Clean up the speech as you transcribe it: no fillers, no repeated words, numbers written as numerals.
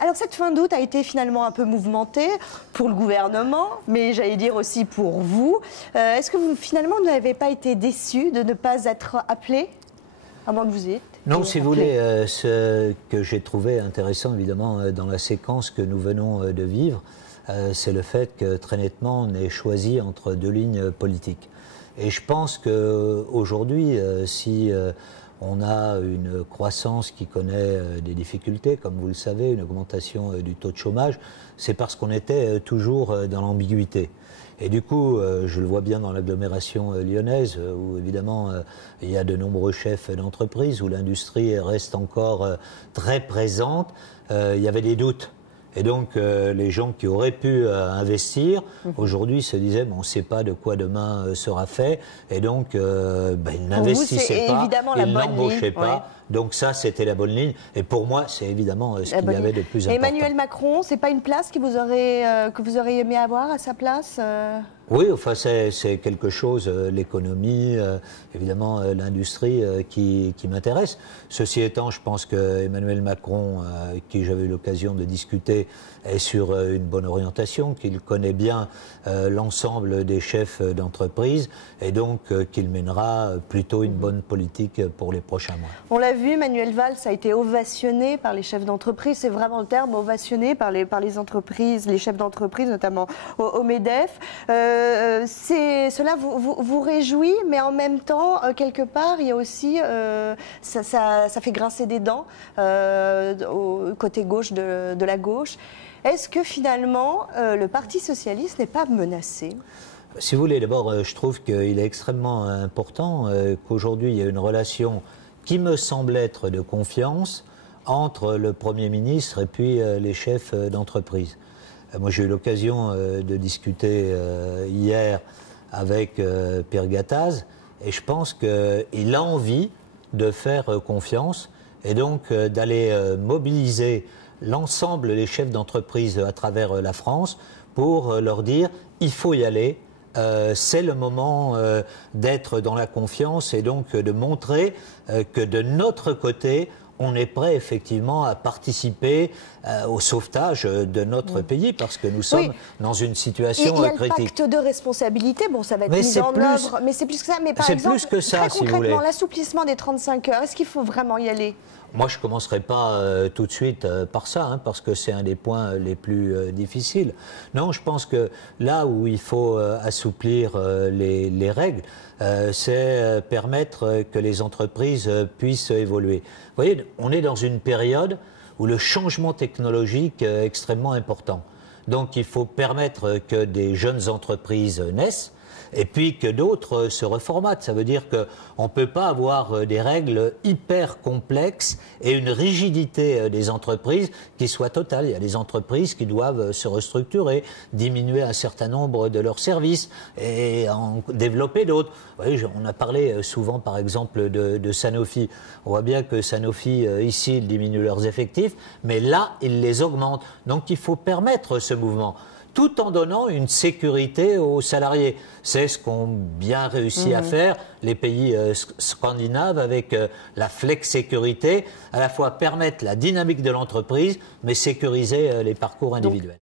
Alors cette fin d'août a été finalement un peu mouvementée pour le gouvernement, mais j'allais dire aussi pour vous. Est-ce que vous finalement n'avez pas été déçu de ne pas être appelé avant que vous y êtes? Non, si vous voulez, ce que j'ai trouvé intéressant évidemment dans la séquence que nous venons de vivre, c'est le fait que très nettement on ait choisi entre deux lignes politiques. Et je pense qu'aujourd'hui, si on a une croissance qui connaît des difficultés, comme vous le savez, une augmentation du taux de chômage, c'est parce qu'on était toujours dans l'ambiguïté. Et du coup, je le vois bien dans l'agglomération lyonnaise, où évidemment il y a de nombreux chefs d'entreprise, où l'industrie reste encore très présente. Il y avait des doutes. Et donc, les gens qui auraient pu investir, aujourd'hui se disaient, bon, on ne sait pas de quoi demain sera fait, et donc, ils n'investissaient pas, ils n'embauchaient pas. Ouais. Donc ça, c'était la bonne ligne. Et pour moi, c'est évidemment ce qu'il y avait de plus important. Emmanuel Macron, c'est pas une place que vous auriez aimé avoir à sa place Oui, enfin, c'est quelque chose, l'économie, évidemment, l'industrie qui m'intéresse. Ceci étant, je pense que Emmanuel Macron, avec qui j'avais eu l'occasion de discuter, est sur une bonne orientation, qu'il connaît bien l'ensemble des chefs d'entreprise et donc qu'il mènera plutôt une bonne politique pour les prochains mois. On l'a vu, Manuel Valls a été ovationné par les chefs d'entreprise, c'est vraiment le terme, ovationné par les entreprises, les chefs d'entreprise, notamment au MEDEF. Cela vous réjouit, mais en même temps, quelque part, il y a aussi, ça fait grincer des dents au côté gauche de la gauche. Est-ce que finalement, le Parti socialiste n'est pas menacé ? Si vous voulez, d'abord, je trouve qu'il est extrêmement important qu'aujourd'hui, il y ait une relation qui me semble être de confiance entre le Premier ministre et puis les chefs d'entreprise. Moi, j'ai eu l'occasion de discuter hier avec Pierre Gattaz et je pense qu'il a envie de faire confiance et donc d'aller mobiliser l'ensemble des chefs d'entreprise à travers la France pour leur dire il faut y aller. C'est le moment d'être dans la confiance et donc de montrer que de notre côté, on est prêt effectivement à participer au sauvetage de notre pays parce que nous sommes dans une situation critique. Il y a le pacte de responsabilité, bon ça va être mis en œuvre, mais c'est plus que ça. Mais par exemple, très concrètement, l'assouplissement des 35 heures, est-ce qu'il faut vraiment y aller ? Moi, je ne commencerai pas tout de suite par ça, parce que c'est un des points les plus difficiles. Non, je pense que là où il faut assouplir les règles, c'est permettre que les entreprises puissent évoluer. Vous voyez, on est dans une période où le changement technologique est extrêmement important. Donc, il faut permettre que des jeunes entreprises naissent, et puis que d'autres se reformatent. Ça veut dire qu'on ne peut pas avoir des règles hyper complexes et une rigidité des entreprises qui soit totale. Il y a des entreprises qui doivent se restructurer, diminuer un certain nombre de leurs services et en développer d'autres. Oui, on a parlé souvent par exemple de Sanofi. On voit bien que Sanofi, ici, ils diminuent leurs effectifs, mais là, ils les augmentent. Donc il faut permettre ce mouvement, tout en donnant une sécurité aux salariés. C'est ce qu'ont bien réussi à faire les pays scandinaves avec la flex-sécurité, à la fois permettre la dynamique de l'entreprise, mais sécuriser les parcours individuels.